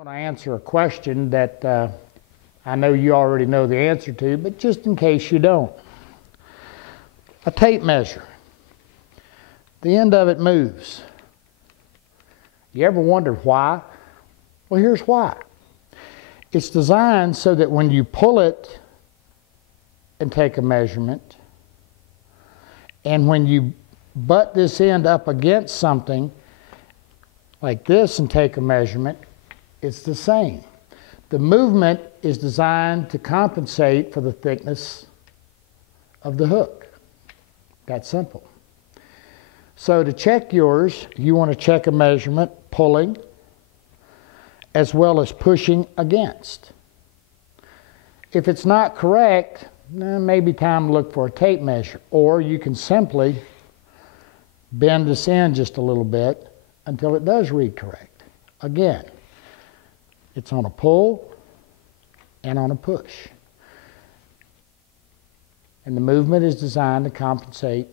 I'm going to answer a question that I know you already know the answer to, but just in case you don't. A tape measure. The end of it moves. You ever wondered why? Well, here's why. It's designed so that when you pull it and take a measurement, and when you butt this end up against something like this and take a measurement, it's the same. The movement is designed to compensate for the thickness of the hook. That's simple. So to check yours, you want to check a measurement pulling as well as pushing against. If it's not correct, maybe time to look for a tape measure, or you can simply bend this in just a little bit until it does read correct. Again, it's on a pull and on a push. And the movement is designed to compensate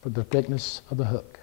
for the thickness of the hook.